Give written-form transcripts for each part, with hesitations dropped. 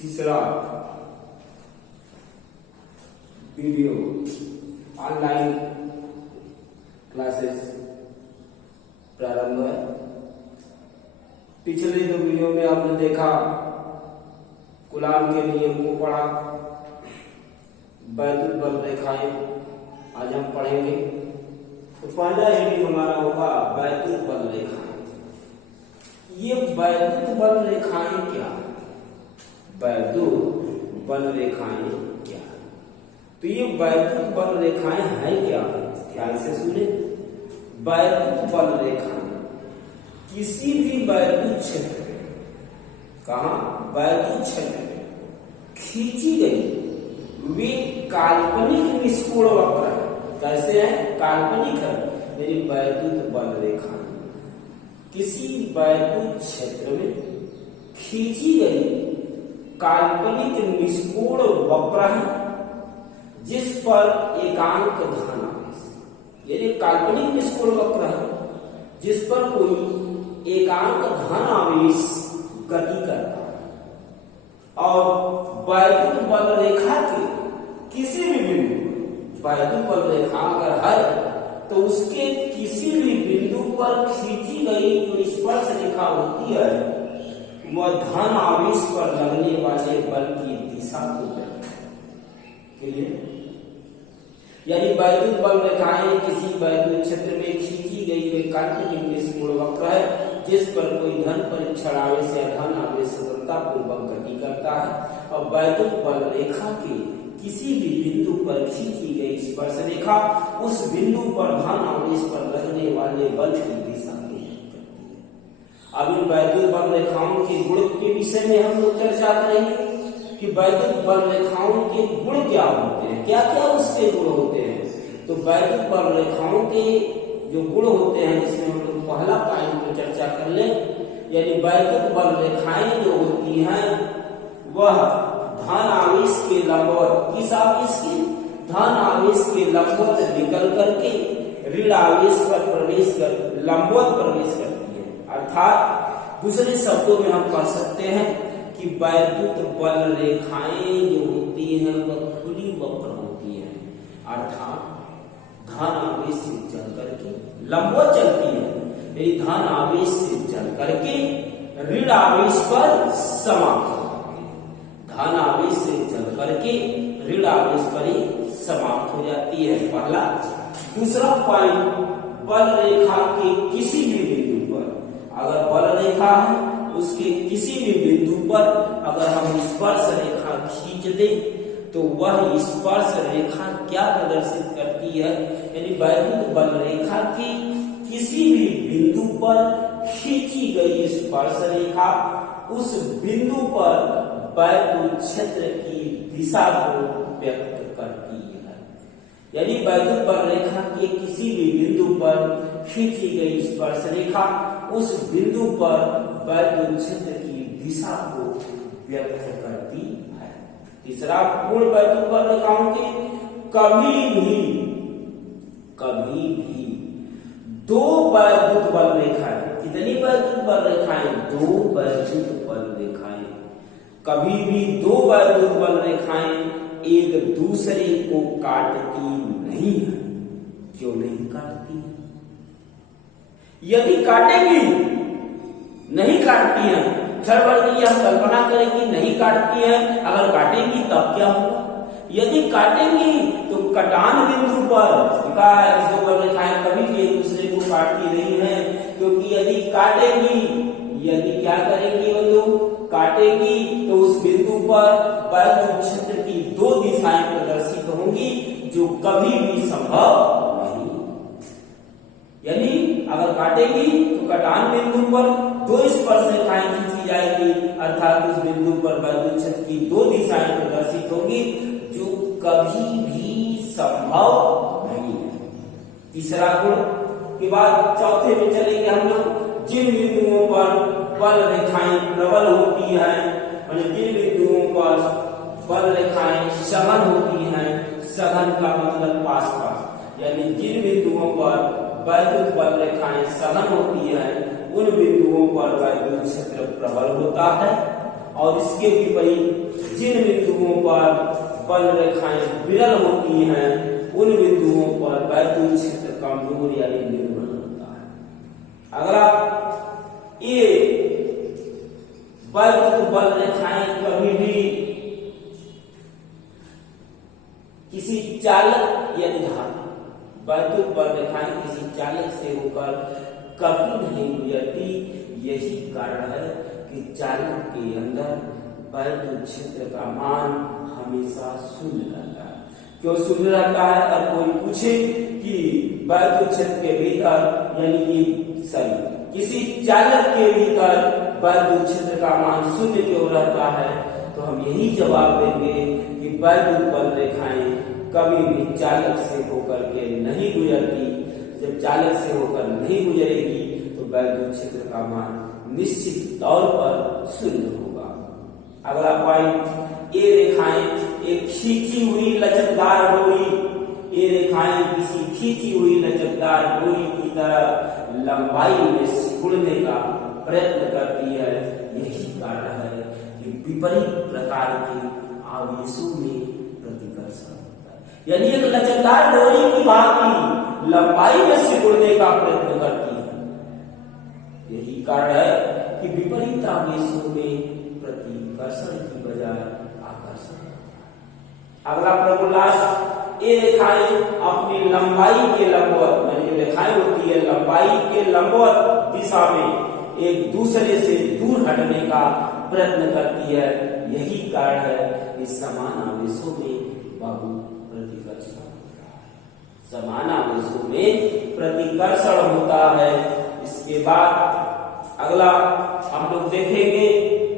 तीसरा video online classes प्रारंभ है। पिछले दो वीडियो में आपने देखा कूलाम के नियम को पढ़ा, वैद्युत बल रेखाएं आज हम पढ़ेंगे। तो पहला यूनिट हमारा होगा वैद्युत बल रेखाएं। ये वैद्युत बल रेखाएं क्या है? वैद्युत बल रेखाएं क्या है? तो ये वैद्युत बल रेखाएं हैं क्या? ध्यान से सुने। वैद्युत बल रेखाएं किसी भी वैद्युत क्षेत्र में, कहा वैद्युत क्षेत्र में खींची गई वे काल्पनिक निष्कोण वक्र है। कैसे है? काल्पनिक है, मेरी वैद्युत बल रेखाएं किसी वैद्युत क्षेत्र में खींची गई काल्पनिक निष्कोण वक्र है जिस पर एकांक धन आवेश, यानी काल्पनिक निष्कोण वक्र है जिस पर कोई एकांक धन आवेश गति करता है। और वैद्युत बल रेखा के किसी भी बिंदु, वैद्युत बल रेखा अगर है तो उसके किसी भी बिंदु पर खींची गई जो स्पर्श रेखा होती है वह धन आवेश पर लगने वाले बल की दिशा को यानी वैद्युत बल रेखाएं किसी वैद्युत क्षेत्र में खींची गई वे काल्पनिक निष्कोण वक्र है जिस पर कोई धन परीक्षण आवेश या धन आवेश स्वतंत्रता पूर्वक गति करता है। और वैद्युत बल रेखा के किसी भी बिंदु पर खींची गई स्पर्श रेखा उस बिंदु पर धन आवेश पर लगने वाले बल की दिशा करती है। अब इन वैद्युत बल रेखाओं के गुण के विषय में हम लोग चर्चा करेंगे कि वैद्युत बल रेखाओं के गुण क्या होते हैं, क्या क्या उसके गुण होते हैं। तो वैद्युत बल रेखाओं के जो गुण होते हैं जिसमें हम लोग पहला पॉइंट पर चर्चा कर ले, यानी वैद्युत बल रेखाएं जो होती हैं वह धन आवेश के लंबवत, किस आवेश के? धन आवेश के लंबवत निकल करके ऋण आवेश पर प्रवेश कर लंबवत प्रवेश करती है। अर्थात दूसरे शब्दों में हम कह सकते हैं कि वैद्युत बल रेखाएं जो होती हैं वह खुली वक्र होती है, अर्थात धन आवेश से चल करके लंबवत चलती है, यदि धन आवेश से चल करके ऋण आवेश पर समाप्त होती है। धन आवेश से चल करके ऋण आवेश पर ही समाप्त हो जाती है, पहला। दूसरा पॉइंट, बल रेखा के किसी भी बिंदु पर अगर बल रेखा है उसके किसी भी बिंदु पर अगर हम स्पर्श रेखा खींच दें तो वह स्पर्श रेखा क्या प्रदर्शित करती है, यानी वैद्युत बल रेखा की किसी भी बिंदु पर खींची गई स्पर्श रेखा उस बिंदु पर वैद्युत क्षेत्र की दिशा को व्यक्त करती है। यानी वैद्युत बल रेखा के किसी भी बिंदु पर खींची गई स्पर्श रेखा उस बिंदु पर वैद्युत क्षेत्र की दिशा को व्यक्त करती है। तीसरा गुण वैद्युत बल रेखाओं के, कभी भी दो वैद्युत बल रेखाएं, कितनी वैद्युत बल रेखाएं? दो वैद्युत बल रेखाएं, कभी भी दो वैद्युत बल रेखाएं एक दूसरे को काटती नहीं है। क्यों नहीं काटती है? यदि काटेंगी, नहीं काटती है, क्षण भर के लिए हम कल्पना करें कि नहीं काटती है, अगर काटेंगी तब क्या होगा? यदि काटेंगी तो कटान बिंदु पर दो बल रेखाएं कभी भी एक दूसरे को काटती नहीं है, क्योंकि यदि काटेंगी, यदि क्या करेंगी वो लोग काटेंगी तो उस बिंदु पर वैद्युत क्षेत्र की दो दिशाएं प्रदर्शित होंगी जो कभी भी संभव नहीं। यानी अगर काटेंगी तो कटान बिंदु पर दो स्पर्श रेखाएं खींची जाएगी, अर्थात उस बिंदु पर वैद्युत क्षेत्र की दो दिशाएं प्रदर्शित होंगी जो कभी भी संभव नहीं है। तीसरा गुण के बाद चौथे में चलेंगे हम लोग, जिन बिंदुओं पर बल रेखाएं प्रबल होती है और जिन बिंदुओं पर बल रेखाएं सघन होती हैं, सघन का मतलब पास पास, यानी जिन बिंदुओं पर वैद्युत बल रेखाएं सघन होती हैं उन बिंदुओं पर वैद्युत क्षेत्र प्रबल होता है और इसके विपरीत जिन बिंदुओं पर बल रेखाएं विरल होती हैं उन बिंदुओं पर वैद्युत क्षेत्र कमजोर यानी निर्बल होता है। अगला, ये वैद्युत बल रेखाएं कभी भी किसी चालक यदि धातु वैद्युत बल रेखाएं किसी चालक से होकर कभी नहीं गुजरती। यही कारण है कि चालक के अंदर वैद्युत क्षेत्र का मान हमेशा शून्य रहता है। क्यों शून्य रहता है? और कोई पूछे कि वैद्युत क्षेत्र के भीतर यानी कि किसी चालक के भीतर वैद्युत क्षेत्र का मान शून्य क्यों रहता है, तो हम यही जवाब देंगे कि वैद्युत बल रेखाएं कभी भी चालक से होकर के नहीं गुजरती। जब चालक से होकर नहीं गुजरेगी तो वैद्युत क्षेत्र का मान निश्चित तौर पर शून्य होगा। अगला पॉइंट, ये रेखाएं एक खींची हुई लचकदार डोरी, ये रेखाएं किसी खींची हुई लचकदार डोरी की तरह लंबाई में सिकुड़ने का प्रयत्न करती है। यही कारण है कि विपरीत प्रकार के आवेशों में प्रतिकर्षण होता है। यानी एक लचकदार डोरी की भांति लंबाई में सिकुड़ने का प्रयत्न करती है। यही कारण है कि विपरीत आवेशों में प्रतिकर्षण की बजाय आकर्षण होता है। अगला प्रगुलाश, ये रेखाएं अपनी लंबाई के लंबवत, जो रेखाएं होती है लंबाई के लंबवत दिशा में एक दूसरे से दूर हटने का प्रयत्न करती है। यही कारण है कि समान आवेशों में बाबू प्रतिकर्षण होता है। समान आवेशों में प्रतिकर्षण होता है। इसके बाद अगला हम लोग देखेंगे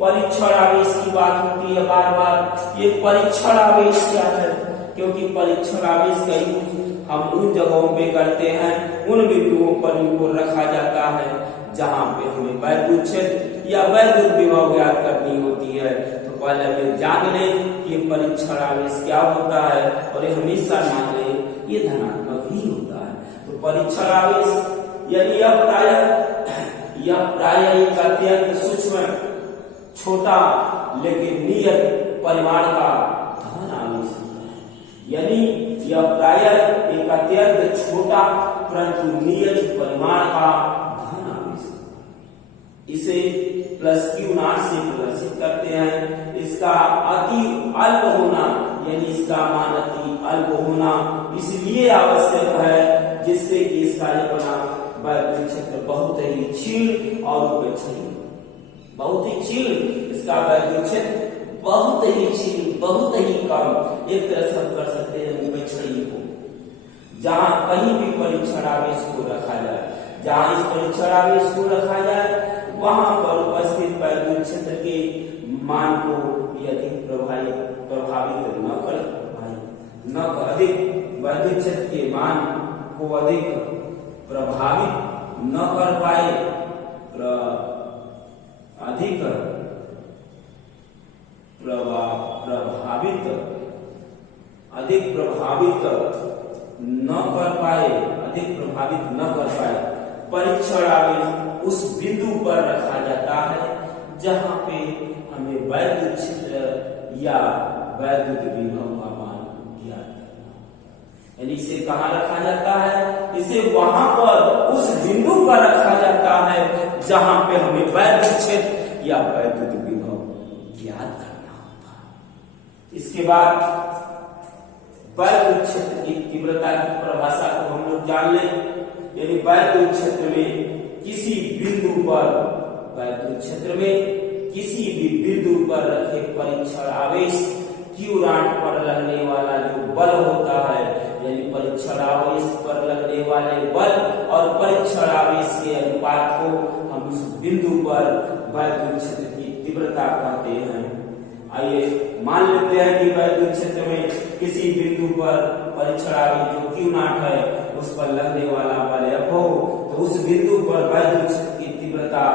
परीक्षण आवेश की बात होती है बार बार। ये परीक्षण आवेश क्या है? क्योंकि परीक्षण आवेश का यूज हम उन जगहों पे करते हैं, उन बिंदुओं पर इनको रखा जाता है जहां पे हमें वैद्युत क्षेत्र या वैद्युत विभव ज्ञात करनी होती है। तो पहले हमें जान लें कि परीक्षण आवेश क्या होता है और ये हमेशा मान लें ये धनात्मक ही होता है। तो परीक्षण आवेश यानी यह प्राय एक अत्यंत सूक्ष्म, छोटा लेकिन नियत परिमाण का धन आवेश होता है। यानी यह प्राय एक अत्यंत छोटा परंतु नियत परिमाण का धन आवेश होता है। इसे प्लस क्यू नॉट से प्रदर्शित करते हैं। इसका अति अल्प होना यानी इसका मान अति अल्प होना इसलिए आवश्यक है जिससे कि इसका वैद्युत क्षेत्र बहुत ही क्षीण और उपेक्षणीय, बहुत ही क्षीण, इसका वैद्युत क्षेत्र बहुत ही क्षीण, बहुत ही कम, एक तरह से हम कर सकते हैं उपेक्षणीय को। जहां कहीं भी परीक्षण आवेश को रखा जाए, जहां इस परीक्षण आवेश को रखा जाए वहां पर उपस्थित वैद्युत क्षेत्र के मान को अधिक प्रभावित न कर, अधिक वैद्युत क्षेत्र के मान को अधिक प्रभावित न कर पाए, अधिक प्रभावित न कर पाए। परीक्षण आवेश उस बिंदु पर रखा जाता है जहां पे हमें वैद्युत क्षेत्र या वैद्युत विभव का मान ज्ञात करना होता है। यानी इसे कहाँ रखा जाता है? इसे वहां पर उस बिंदु पर रखा जाता है जहां पे हमें वैद्युत क्षेत्र या वैद्युत विभव ज्ञात करना होता है। इसके बाद वैद्युत क्षेत्र की तीव्रता की परिभाषा को हम लोग जान लें। यानी वैद्युत क्षेत्र में किसी बिंदु पर, वैद्युत क्षेत्र में किसी भी बिंदु पर रखे परीक्षण आवेश Q नॉट पर लगने वाला जो बल होता है, यानी परीक्षण आवेश पर लगने वाले बल और परीक्षण आवेश के अनुपात को हम उस बिंदु पर वैद्युत क्षेत्र की तीव्रता कहते हैं। आइए मान लेते हैं कि वैद्युत क्षेत्र में किसी बिंदु पर परीक्षण आवेश जो Q नॉट है उस पर लगने वाला बल F हो, तो उस बिंदु पर वैद्युत क्षेत्र की तीव्रता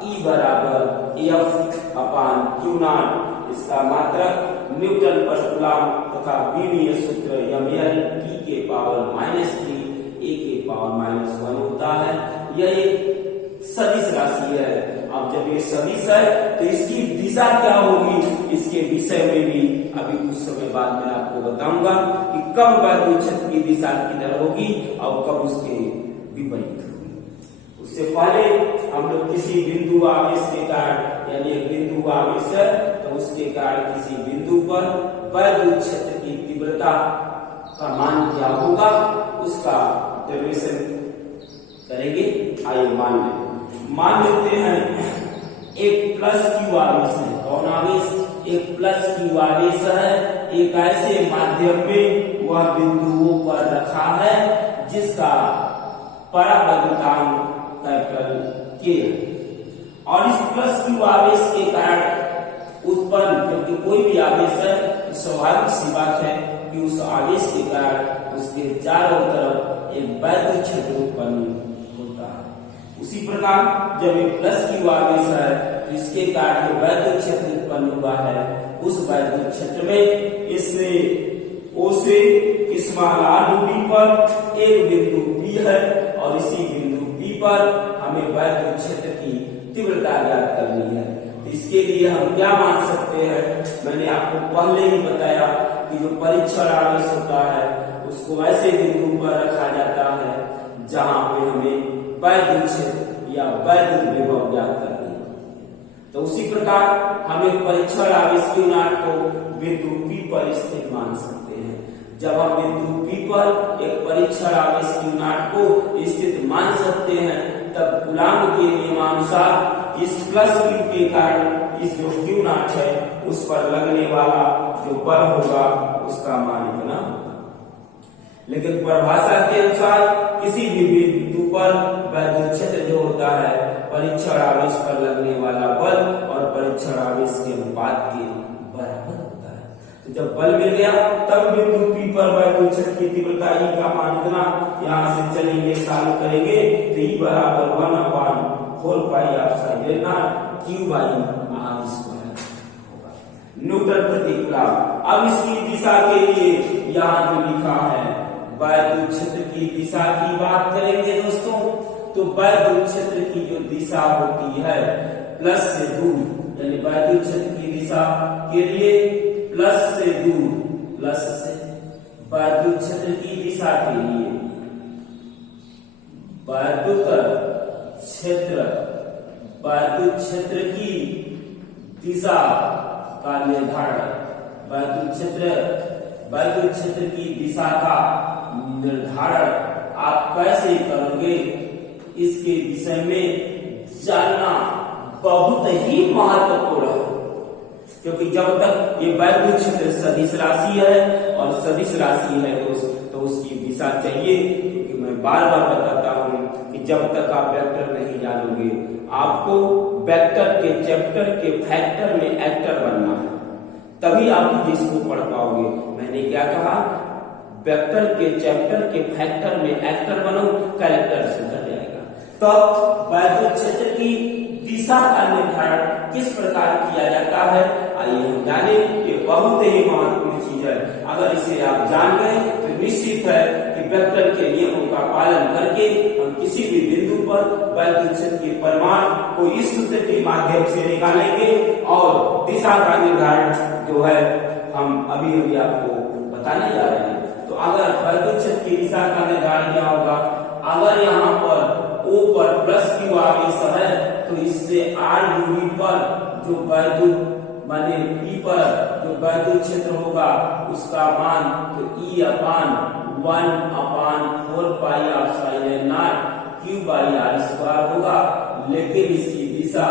E बराबर F अपान Q नॉट, इसका मात्रक न्यूटन पर कूलम तथा बीमीय सूत्र ml T के पावर -3 A के पावर -1 होता है। यह एक सदिश राशि है अब जब ये सदिश है तो इसकी दिशा क्या होगी, इसके विषय में भी अभी कुछ समय बाद मैं आपको बताऊंगा कि कब वैद्युत क्षेत्र की दिशा किधर होगी और कब उसके विपरीत होगी। उससे पहले हम लोग किसी बिंदु आवेश के कारण, यानी एक बिंदु आवेश है तो उसके कारण किसी बिंदु पर वैद्युत क्षेत्र की तीव्रता का मान क्या होगा उसका डेरिवेशन करेंगे। आइए मान लेते हैं एक प्लस क्यू आवेश है। कौन आवेश? एक प्लस क्यू आवेश है। एक ऐसे माध्यम में वह बिंदुओं पर रखा है जिसका परावैद्युतांक कैपिटल के है और इस प्लस क्यू आवेश के कारण उत्पन्न, क्योंकि कोई भी आवेश है तो स्वाभाविक सी बात है कि उस आवेश के कारण उसके चारों तरफ एक वैद्युत क्षेत्र उत्पन्न होता है। उसी प्रकार जब एक प्लस क्यू आवेश है तो इसके कारण जो वैद्युत क्षेत्र उत्पन्न हुआ है उस वैद्युत क्षेत्र में इससे O से इस आर दूरी पर एक बिंदु P है और इसी बिंदु P पर हमें वैद्युत क्षेत्र की तीव्रता ज्ञात करनी है। तो इसके लिए हम क्या मान सकते हैं, मैंने आपको पहले ही बताया कि जो परीक्षण आवेश होता है उसको ऐसे बिंदु पर रखा जाता है जहां पे हमें वैद्युत क्षेत्र या वैद्युत विभव ज्ञात करनी है। तो उसी प्रकार हमें परीक्षण आवेश Q नॉट को बिंदु P पर स्थित मान सकते हैं। जब हम बिंदु P पर एक परीक्षण आवेश Q नॉट को स्थित मान सकते हैं तब कूलॉम के नियमानुसार इस प्लस Q के कारण इस जो Q नॉट है उस पर लगने वाला जो बल होगा उसका मान इतना होगा। लेकिन परिभाषा के अनुसार किसी भी बिंदु पर वैद्युत क्षेत्र जो होता है परीक्षण आवेश पर लगने वाला बल और परीक्षण आवेश के अनुपात के बराबर होता है। तो जब बल मिल गया तब बिंदु P पर वैद्युत क्षेत्र की तीव्रता E का मान इतना, यहाँ से चलेंगे चालू करेंगे तो E बराबर 1/4 pi epsilon not Q by R square होगा, न्यूटन प्रति कूलॉम। अब इसकी दिशा के लिए यहाँ जो लिखा है वैद्युत क्षेत्र की दिशा की बात करेंगे दोस्तों, तो वैद्युत क्षेत्र की जो दिशा होती है प्लस से दूर, यानी वैद्युत क्षेत्र की दिशा के लिए प्लस से दूर, प्लस से वैद्युत क्षेत्र की दिशा के लिए वैद्युत क्षेत्र की दिशा का निर्धारण, वैद्युत क्षेत्र की दिशा का निर्धारण आप कैसे करोगे इसके विषय में जानना बहुत ही महत्वपूर्ण है। क्योंकि जब तक ये वैद्युत क्षेत्र सदिश राशि है और सदिश राशि है तो उसकी दिशा चाहिए, क्योंकि मैं बार बार बताता हूं कि जब तक आप वेक्टर नहीं जानोगे आपको वेक्टर के चैप्टर के फैक्टर में एक्टर बनना है, तभी आप इसको पढ़ पाओगे। मैंने क्या कहा, वेक्टर के चैप्टर के फैक्टर में एक्टर बनो, कैरेक्टर सुधर जाएगा। तो वैद्युत क्षेत्र की दिशा का निर्धारण किस प्रकार किया जाता है आइए हम जाने। ये बहुत ही महत्वपूर्ण चीज है। अगर इसे आप जान गए तो निश्चित है कि वेक्टर के नियमों का पालन करके हम किसी भी बिंदु पर वैद्युत क्षेत्र के परिमाण को इस सूत्र के माध्यम से निकालेंगे और दिशा का निर्धारण जो है हम अभी आपको बताने जा रहे हैं। तो अगर वैद्युत क्षेत्र की दिशा का निर्धारण क्या होगा, अगर यहाँ पर O पर प्लस Q आवेश है तो इससे R दूरी पर जो वैद्युत माने P पर जो वैद्युत क्षेत्र होगा उसका मान तो E/1/4 pi epsilon not Q by R square होगा। लेकिन इसकी दिशा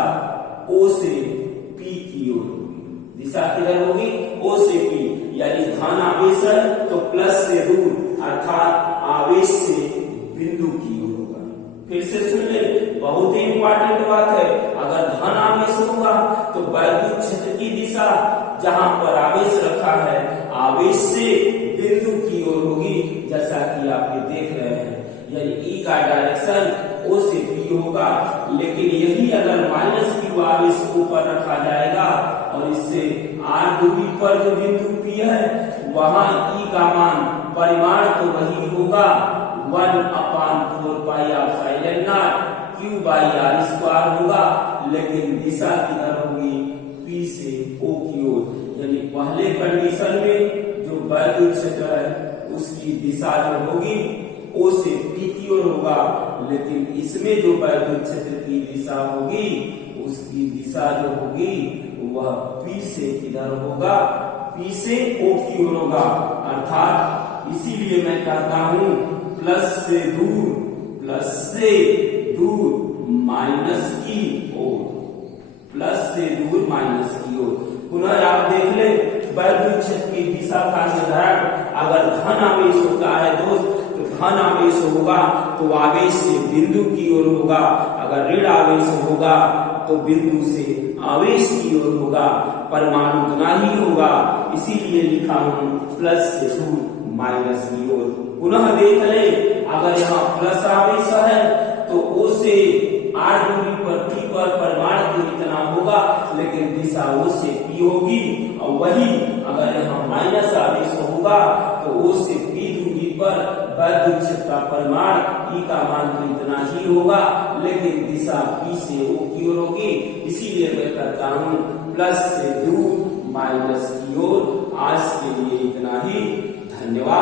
O से P की ओर होगी। दिशा किधर होगी? O से P, यानी धन आवेश है तो प्लस से दूर अर्थात आवेश से बिंदु की ओर होगा। फिर से सुन ले, बहुत ही इंपॉर्टेंट बात है। अगर धन आवेश होगा तो वैद्युत क्षेत्र की दिशा जहां पर आवेश रखा है आवेश से बिंदु की ओर होगी, जैसा कि आप ये देख रहे हैं। यानी E का डायरेक्शन O से P होगा। लेकिन यही अगर माइनस Q आवेश ऊपर रखा जाएगा और इससे R दूरी पर जो बिंदु P है वहां E का मान परिमाण तो वही होगा 1/4 pi epsilon not Q by r square होगा, लेकिन दिशा किधर होगी, P से O की ओर। यानी पहले कंडीशन में जो वैद्युत क्षेत्र है उसकी दिशा जो होगी O से P की ओर होगा, लेकिन इसमें जो वैद्युत क्षेत्र की दिशा होगी उसकी दिशा जो होगी वह P से किधर होगा, P से O की ओर होगा। अर्थात इसीलिए मैं कहता हूं प्लस से दूर माइनस की ओर, प्लस से दूर माइनस की ओर। पुनः आप देख ले वैद्युत क्षेत्र की दिशा का निर्धारण, अगर धन आवेश होता है दोस्त तो धन आवेश होगा तो आवेश से बिंदु की ओर होगा, अगर ऋण आवेश होगा तो बिंदु से आवेश की ओर होगा, परमाणु उतना ही होगा, इसीलिए लिखा हूं प्लस से दूर माइनस की ओर। पुनः देख ले अगर यहाँ प्लस आवेश है तो O से R दूरी पर P पर परमाणु दूरी इतना होगा, लेकिन दिशा O से P होगी, और वही अगर यहाँ माइनस आवेश होगा तो O से P दूरी पर वैद्युत क्षेत्र का परिमाण E का मान तो इतना ही होगा, लेकिन दिशा P से O की ओर होगी। इसीलिए मैं कहता हूँ प्लस से दूर माइनस की ओर। आज के लिए इतना ही, धन्यवाद।